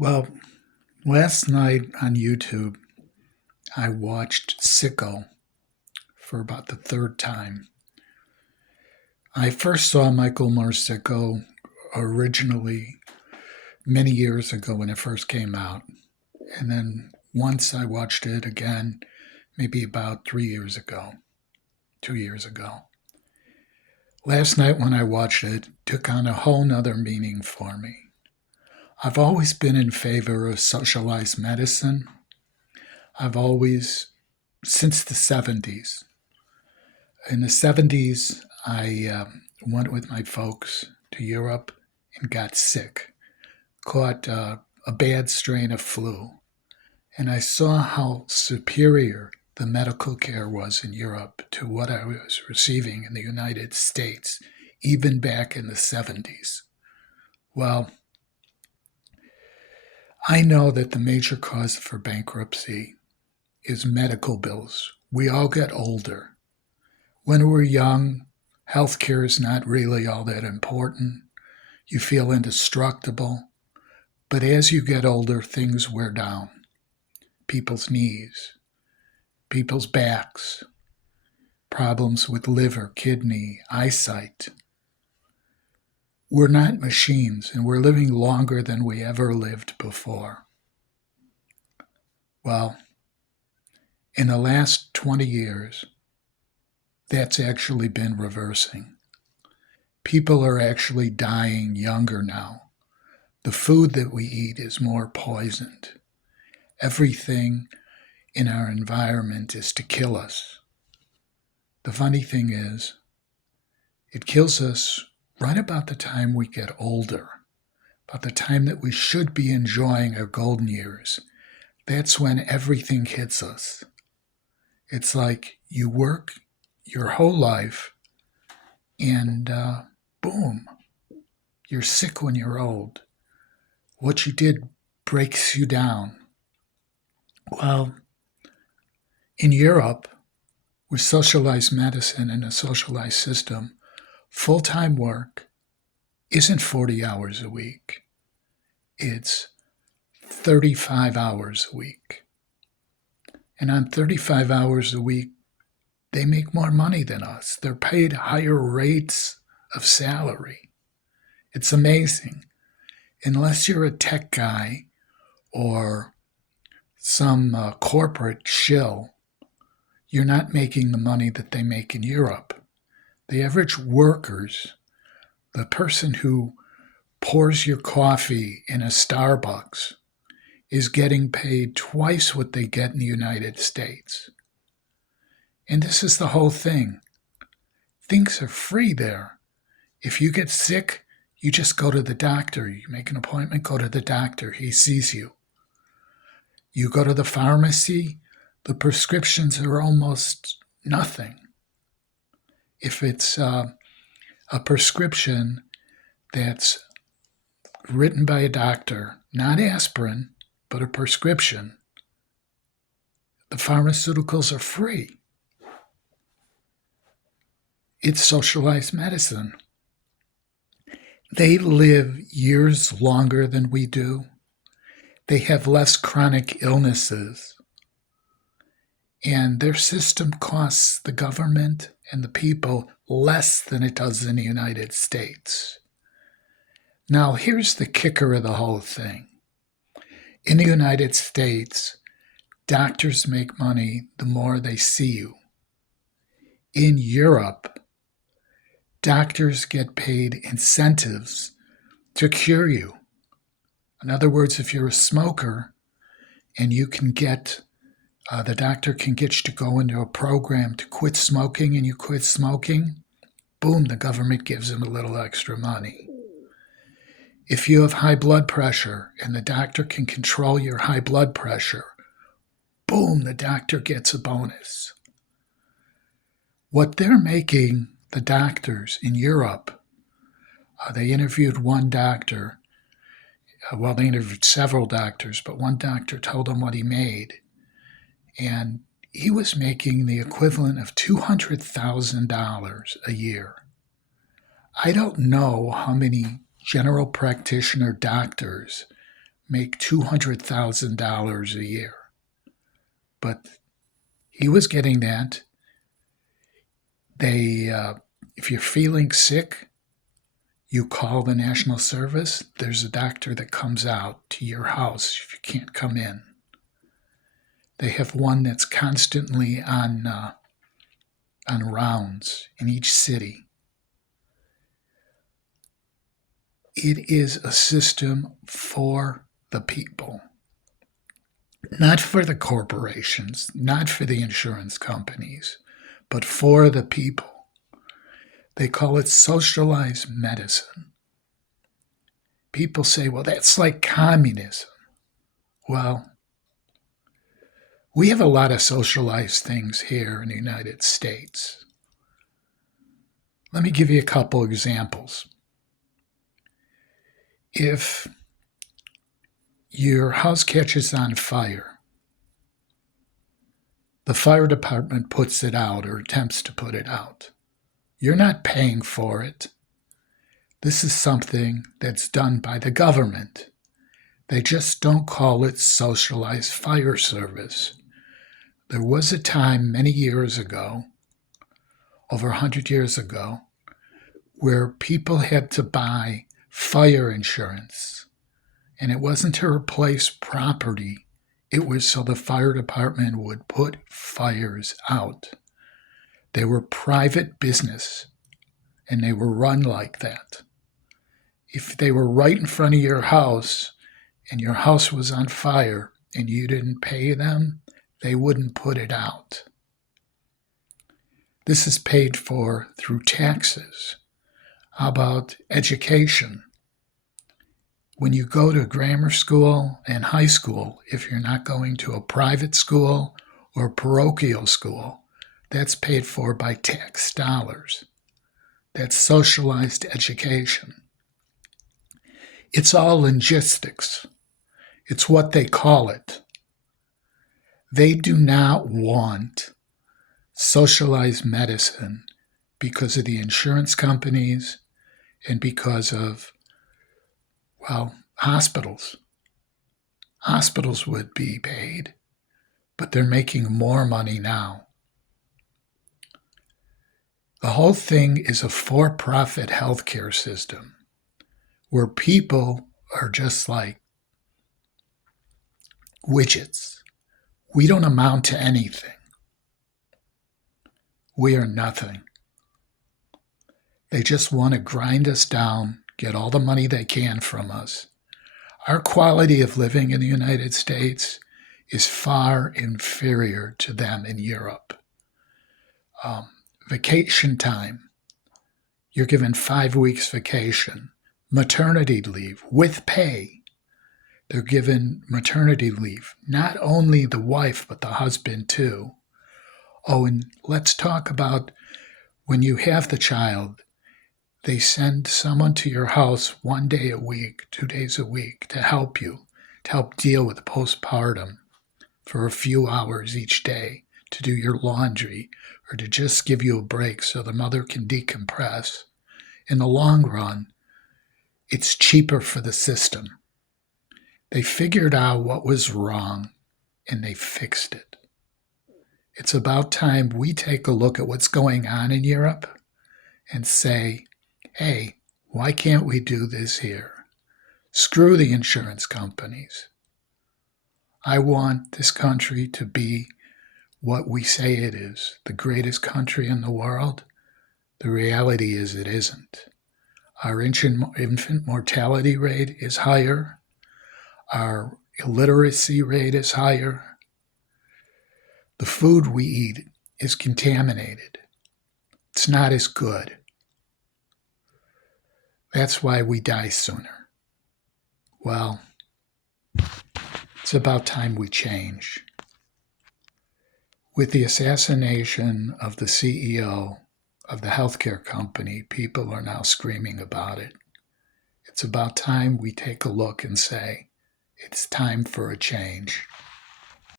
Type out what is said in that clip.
Well, last night on YouTube, I watched Sicko for about the third time. I first saw Michael Moore's Sicko originally many years ago when it first came out. And then once I watched it again, maybe about 3 years ago, 2 years ago. Last night when I watched it, took on a whole nother meaning for me. I've always been in favor of socialized medicine. I've always, since the 70s, in the 70s, I went with my folks to Europe and got sick, caught a bad strain of flu. And I saw how superior the medical care was in Europe to what I was receiving in the United States, even back in the 70s. Well, I know that the major cause for bankruptcy is medical bills. We all get older. When we're young, healthcare is not really all that important. You feel indestructible. But as you get older, things wear down. People's knees, people's backs, problems with liver, kidney, eyesight. We're not machines, and we're living longer than we ever lived before. Well, in the last 20 years, that's actually been reversing. People are actually dying younger now. The food that we eat is more poisoned. Everything in our environment is to kill us. The funny thing is, it kills us right about the time we get older, about the time that we should be enjoying our golden years. That's when everything hits us. It's like you work your whole life and boom, you're sick when you're old. What you did breaks you down. Well, in Europe, with socialized medicine and a socialized system, full-time work isn't 40 hours a week. It's 35 hours a week. And on 35 hours a week, they make more money than us. They're paid higher rates of salary. It's amazing. Unless you're a tech guy or some corporate shill, you're not making the money that they make in Europe. The average workers, the person who pours your coffee in a Starbucks, is getting paid twice what they get in the United States. And this is the whole thing. Things are free there. If you get sick, you just go to the doctor. You make an appointment, go to the doctor. He sees you. You go to the pharmacy, the prescriptions are almost nothing. If it's a prescription that's written by a doctor, not aspirin, but a prescription, the pharmaceuticals are free. It's socialized medicine. They live years longer than we do. They have less chronic illnesses. And their system costs the government and the people less than it does in the United States. Now, here's the kicker of the whole thing. In the United States, doctors make money the more they see you. In Europe, doctors get paid incentives to cure you. In other words, if you're a smoker and you can get, the doctor can get you to go into a program to quit smoking and you quit smoking, boom, the government gives them a little extra money. If you have high blood pressure and the doctor can control your high blood pressure, boom, the doctor gets a bonus. What they're making, the doctors in Europe, they interviewed one doctor. Well, they interviewed several doctors, but one doctor told them what he made. And he was making the equivalent of $200,000 a year. I don't know how many general practitioner doctors make $200,000 a year. But he was getting that. If you're feeling sick, you call the National Service. There's a doctor that comes out to your house if you can't come in. They have one that's constantly on rounds in each city. It is a system for the people, not for the corporations, not for the insurance companies, but for the people. They call it socialized medicine. People say, well, that's like communism. Well, we have a lot of socialized things here in the United States. Let me give you a couple examples. If your house catches on fire, the fire department puts it out or attempts to put it out. You're not paying for it. This is something that's done by the government. They just don't call it socialized fire service. There was a time many years ago, over 100 years ago, where people had to buy fire insurance. And it wasn't to replace property. It was so the fire department would put fires out. They were private business, and they were run like that. If they were right in front of your house and your house was on fire and you didn't pay them, they wouldn't put it out. This is paid for through taxes. How about education? When you go to grammar school and high school, if you're not going to a private school or parochial school, that's paid for by tax dollars. That's socialized education. It's all logistics. It's what they call it. They do not want socialized medicine because of the insurance companies and because of, well, hospitals. Hospitals would be paid, but they're making more money now. The whole thing is a for-profit healthcare system where people are just like widgets. We don't amount to anything. We are nothing. They just want to grind us down, get all the money they can from us. Our quality of living in the United States is far inferior to them in Europe. Vacation time. You're given 5 weeks vacation. Maternity leave with pay. They're given maternity leave. Not only the wife, but the husband too. Oh, and let's talk about when you have the child, they send someone to your house 1 day a week, 2 days a week to help you, to help deal with postpartum for a few hours each day, to do your laundry, or to just give you a break so the mother can decompress. In the long run, it's cheaper for the system. They figured out what was wrong, and they fixed it. It's about time we take a look at what's going on in Europe and say, hey, why can't we do this here? Screw the insurance companies. I want this country to be what we say it is, the greatest country in the world. The reality is it isn't. Our infant mortality rate is higher. Our illiteracy rate is higher. The food we eat is contaminated. It's not as good. That's why we die sooner. Well, it's about time we change. With the assassination of the CEO of the healthcare company, people are now screaming about it. It's about time we take a look and say, it's time for a change.